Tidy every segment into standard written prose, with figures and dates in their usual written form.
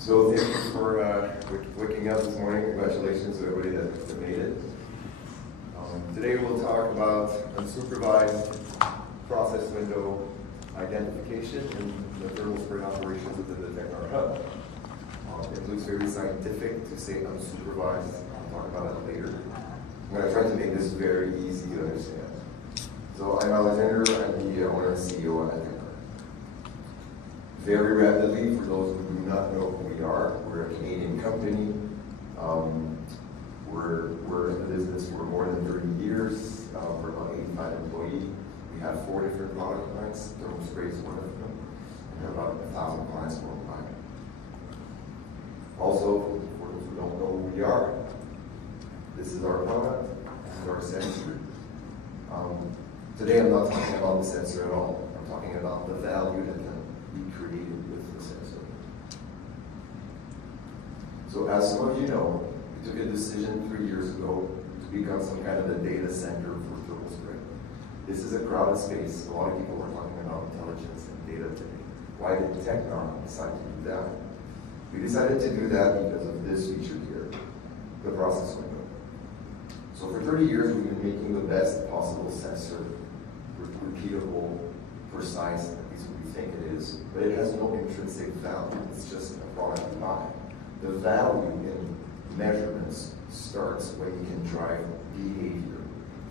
So thank you for waking up this morning. Congratulations to everybody that made it. Today we'll talk about unsupervised process window identification in the thermal spray operations within the Tecnar hub. It looks very scientific to say unsupervised. I'll talk about it later. I'm going to try to make this very easy to understand. So I'm Alexandre, I'm the owner and CEO at Tecnar. Very rapidly, for those who do not know who we are, we're a Canadian company. We're in the business for more than 30 years. We're about 85 employees. We have 4 different product lines. Thermal spray is one of them. We have about 1,000 clients worldwide. Also, for those who don't know who we are, this is our product, this is our sensor. Today I'm not talking about the sensor at all. I'm talking about the value that can be created with the sensor. So as some of you know, we took a decision 3 years ago to become some kind of a data center for thermal spray. This is a crowded space. A lot of people are talking about intelligence and data today. Why did Tecnar decide to do that? We decided to do that because of this feature here, the process window. So for 30 years, we've been making the best possible sensor, repeatable, precise, at least we think it is, but it has no intrinsic value. It's just a product you buy. The value in measurements starts when you can drive behavior.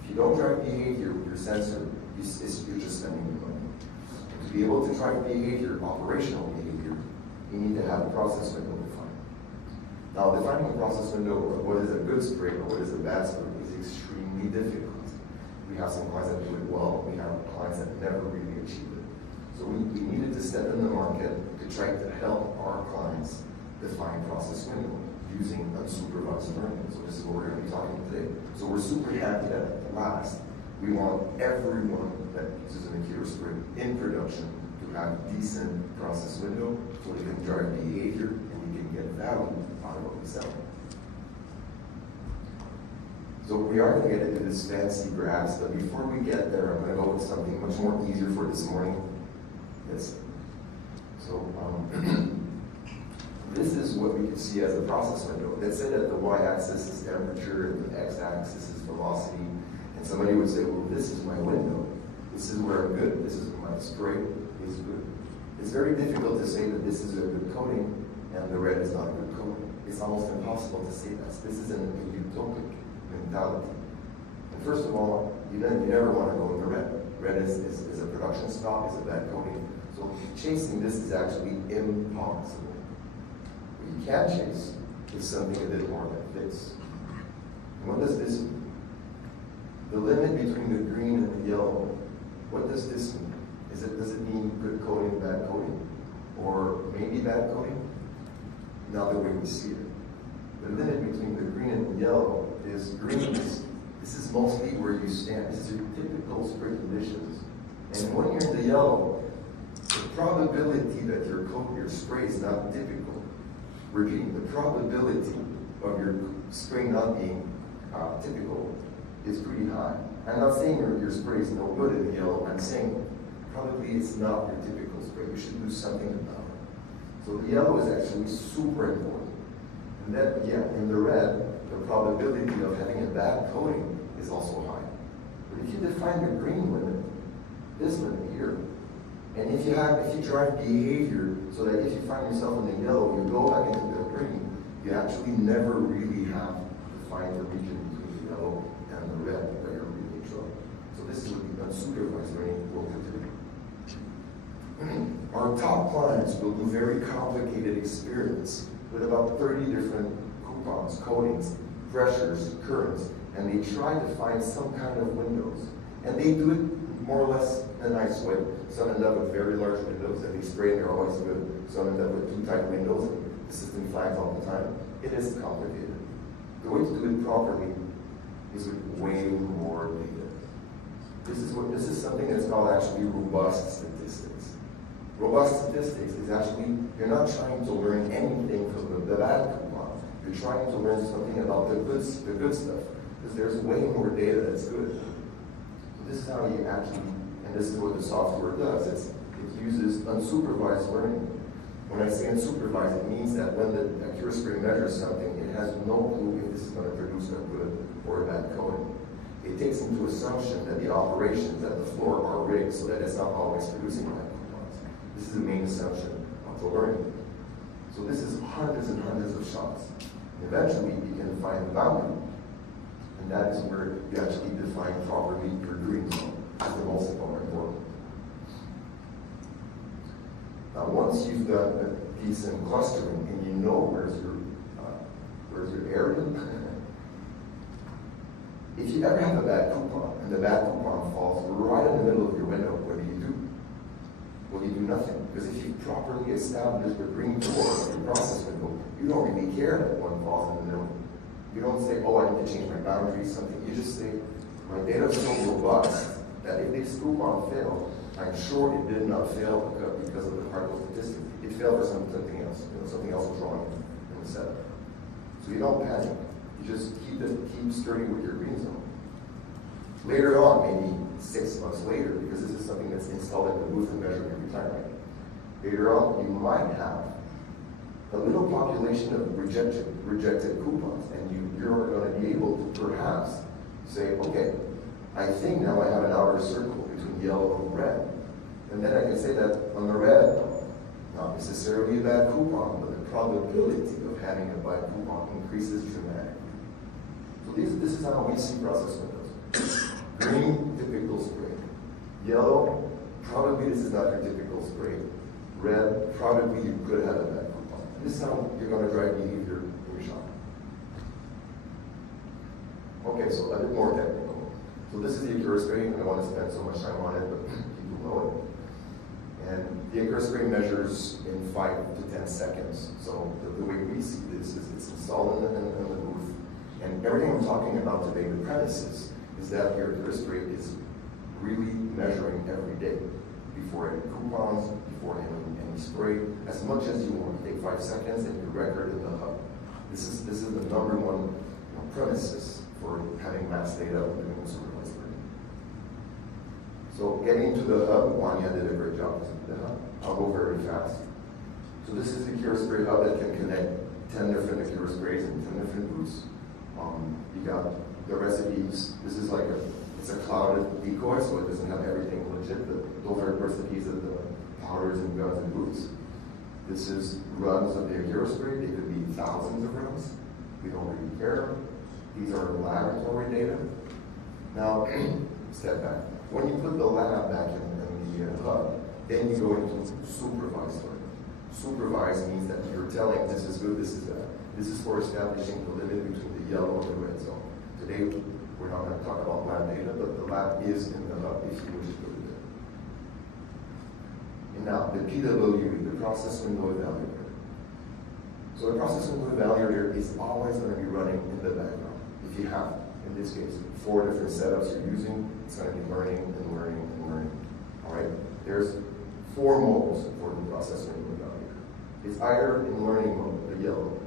If you don't drive behavior with your sensor, you're just spending your money. To be able to drive behavior, operational behavior, you need to have a process window defined. Now, defining a process window of what is a good spray or what is a bad spray is extremely difficult. We have some clients that do it well, we have clients that never really achieve it. So we needed to step in the market to try to help our clients define process window using unsupervised learning. So this is what we're going to be talking today. So we're super happy that at last, we want everyone that uses an Accuraspray in production to have decent process window so they can drive behavior and we can get value out of what we sell. So we are going to get into this fancy graphs, but before we get there, I'm going to go with something much more easier for this morning. Yes. So this is what we can see as a process window. Let's say that the y-axis is temperature and the x-axis is velocity, and somebody would say, well, this is my window. This is where I'm good. This is my spray is good. It's very difficult to say that this is a good coating and the red is not a good coating. It's almost impossible to say that. This is a utopic mentality. And first of all, you never want to go in the red. Red is a production stop, is a bad coating. So chasing this is actually impossible. What you can chase is something a bit more like this. And what does this mean? The limit between the green and the yellow, what does this mean? Does it mean good coating, bad coating? Or maybe bad coating? Not the way we see it. The limit between the green and the yellow is green. This is mostly where you stand. This is your typical spray conditions. And when you're in the yellow, the probability that your spray is not typical, repeating, the probability of your spray not being typical is pretty high. I'm not saying your spray is no good in the yellow. I'm saying probably it's not your typical spray. You should do something about it. So the yellow is actually super important. And then, yeah, in the red, the probability of having a bad coating is also high. But if you define the green limit, this limit here, and if you drive behavior so that if you find yourself in the yellow, you go back into the green, you actually never really have to find the region between the yellow and the red where you're really in trouble. So this is what the unsupervised learning will do. Our top clients will do very complicated experiments with about 30 different coupons, coatings, pressures, currents, and they try to find some kind of windows. And they do it more or less in a nice way. Some end up with very large windows that they spray and they're always good. Some end up with 2 tight windows and the system flags all the time. It is complicated. The way to do it properly is with way more data. This is something that's called actually robust statistics. Robust statistics is actually, you're not trying to learn anything from the bad coupon. You're trying to learn something about the good stuff. Because there's way more data that's good. So this is how you actually, and this is what the software does. It uses unsupervised learning When I say unsupervised, it means that when the Accuraspray measures something, it has no clue if this is going to produce a good or a bad coding. It takes into assumption that the operations at the floor are rigged so that it's not always producing bad coupons. This is the main assumption of the learning. So this is hundreds and hundreds of shots. Eventually, you can find the boundary. And that is where you actually define properly your green zone. That's the most important. Now, once you've done a decent clustering and you know where's your area, if you ever have a bad coupon and the bad coupon falls right in the middle of your window, what do you do? Well, you do nothing, because if you properly establish the green door of your process window, you don't really care that one falls in the middle. You don't say, oh, I need to change my boundaries, something. You just say, my data is so robust that if this coupon failed, I'm sure it did not fail because of the particle statistic. It failed for something else. Something else was wrong in the setup. So you don't panic. You just keep skirting with your green zone. Later on, maybe 6 months later, because this is something that's installed in the booth and measured every time, right? Later on, you might have a little population of rejected coupons, and you're going to be able to perhaps say, okay, I think now I have an outer circle between yellow and red. And then I can say that on the red, not necessarily a bad coupon, but the probability of having a bad coupon increases dramatically. So this is how we see process windows. Green, typical spray. Yellow, probably this is not your typical spray. Red, probably you could have a bad coupon. This is how you're going to drive behavior in your shop. Okay, so a bit more technical. So this is the Accuraspray, and I don't want to spend so much time on it, but people know it. And the Accuraspray measures in 5 to 10 seconds. So the way we see this is it's installed in the booth. And everything I'm talking about today, the premises, is that your Accuraspray is really measuring every day. Before any coupons, before any spray, as much as you want. You take 5 seconds and you record in the hub. This is the number one premises for having mass data with doing unsupervised learning. So getting to the hub, Wanya did a great job with the hub. I'll go very fast. So this is the Accuraspray hub that can connect 10 different Accurasprays in 10 different booths. You got the recipes. This is like it's a clouded decoy, so it doesn't have everything legit, but those are recipes of the powders and guns and booths. This is runs of the Accuraspray. They could be thousands of runs. We don't really care. These are laboratory data. Now, step back. When you put the lab back in the hub, then you go into supervised learning. Supervised means that you're telling this is good, this is bad. This is for establishing the limit between the yellow and the red zone. Today, we're not going to talk about lab data, but the lab is in the hub if you wish to put it there. And now, the PWE, the process window evaluator. So the process window evaluator is always going to be running in the background. If you have, in this case, 4 different setups you're using, it's going to be learning and learning and learning. All right? There's 4 modes for the process window evaluator. It's either in learning mode, the yellow.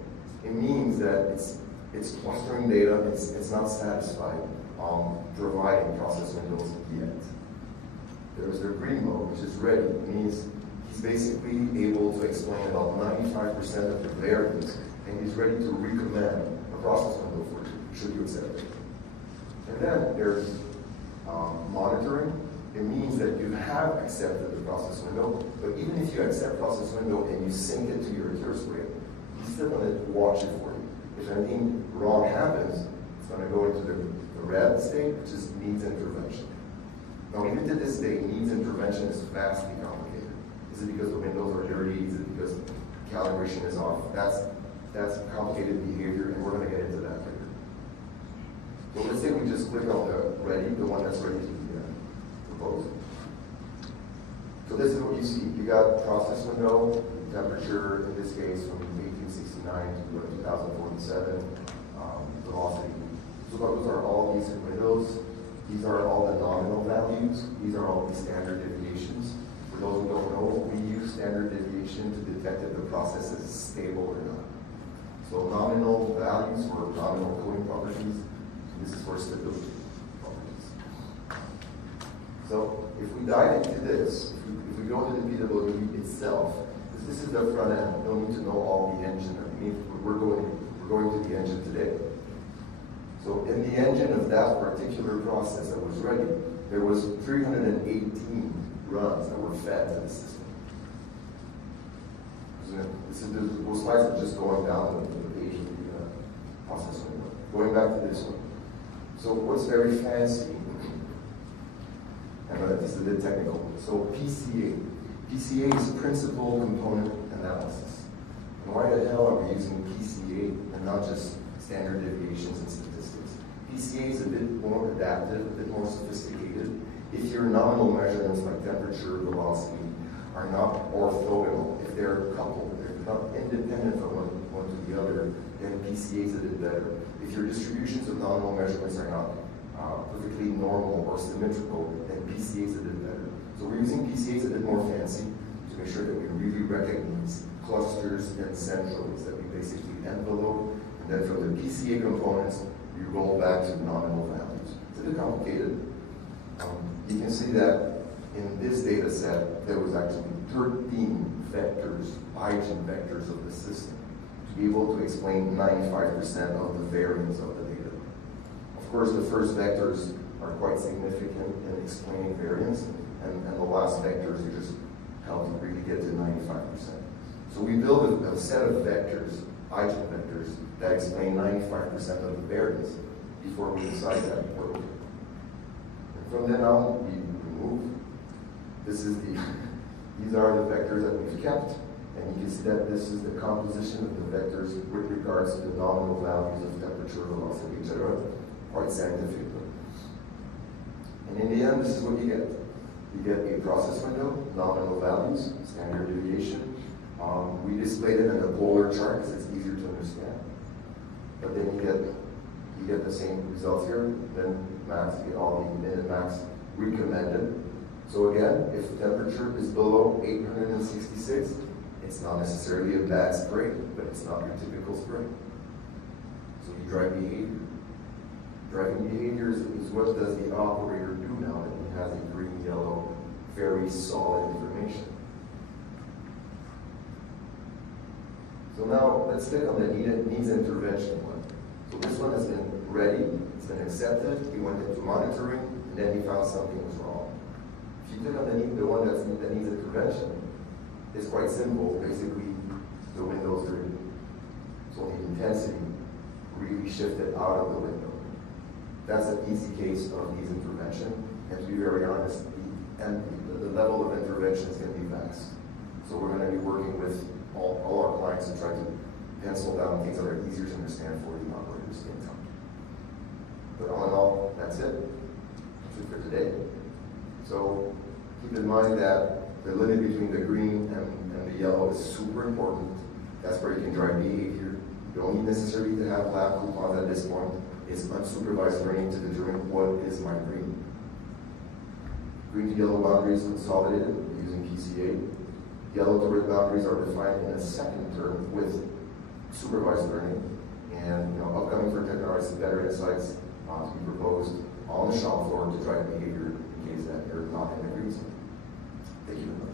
It means that it's clustering data, it's not satisfied providing process windows yet. There's the green mode, which is ready. It means he's basically able to explain about 95% of the variables, and he's ready to recommend a process window for you, should you accept it. And then there's monitoring. It means that you have accepted the process window, but even if you accept process window and you sync it to your Accuraspray, he's still going to watch it for you. If anything wrong happens, it's going to go into the red state, which is needs intervention. Now, even to this day, needs intervention is vastly complicated. Is it because the windows are dirty? Is it because calibration is off? That's complicated behavior, and we're going to get into that later. So let's say we just click on the ready, the one that's ready to be proposed. So this is what you see. You got process window, temperature, in this case, from 1869 to 2047, velocity. So those are all these windows. These are all the nominal values. These are all the standard deviations. For those who don't know, we use standard deviation to detect if the process is stable or not. So nominal values for nominal coding properties. This is for stability properties. So if we dive into this, if we go into the PWE itself, this This is the front end. You don't need to know all the engine. I mean, we're going to the engine today. So in the engine of that particular process that was ready, there was 318 runs that were fed to the system. Those slides are just going down the page of the process window. Going back to this one. So what's very fancy, and this is a bit technical, so PCA. PCA is Principal Component Analysis. And why the hell are we using PCA and not just standard deviations and statistics? PCA is a bit more adaptive, a bit more sophisticated. If your nominal measurements like temperature, velocity, are not orthogonal, if they're coupled, they're not independent from one to the other, then PCA is a bit better. If your distributions of nominal measurements are not perfectly normal or symmetrical, then PCA is a bit better. So we're using PCAs a bit more fancy to make sure that we really recognize clusters and centrals that we basically envelope, and then from the PCA components, we roll back to nominal values. It's a bit complicated. You can see that in this data set, there was actually 13 vectors, eigenvectors of the system, to be able to explain 95% of the variance of the data. Of course, the first vectors are quite significant in explaining variance, and the last vectors are just help to really get to 95%. So we build a set of vectors, eigenvectors, that explain 95% of the variance before we decide that it worked. And from then on, we remove. These are the vectors that we've kept, and you can see that this is the composition of the vectors with regards to the nominal values of temperature, velocity, etc. Quite scientific. And in the end, this is what you get. You get a process window, nominal values, standard deviation. We displayed it in a polar chart because it's easier to understand. But then you get the same results here. Then max, you get all the min and max recommended. So again, if temperature is below 866, it's not necessarily a bad spray, but it's not your typical spray. So you drive behavior. Driving behavior is what does the operator do now that he has a green, yellow, very solid information. So now let's click on the needs intervention one. So this one has been ready, it's been accepted, we went into monitoring, and then we found something was wrong. If you click on the one that needs intervention, it's quite simple. Basically, the window's green. So the intensity really shifted out of the window. That's an easy case of needs intervention. And to be very honest, the level of intervention is going to be vast. So we're going to be working with all our clients to try to pencil down things that are easier to understand for the operators in time. But all in all, that's it. That's it for today. So keep in mind that the limit between the green and the yellow is super important. That's where you can drive behavior. You don't need necessarily to have lab coupons at this point. It's unsupervised learning to determine what is my green. Green to yellow boundaries consolidated using PCA. Yellow to red boundaries are defined in a second term with supervised learning. And upcoming for Tecnar is better insights to be proposed on the shop floor to drive behavior in case that you're not in the green zone. Thank you.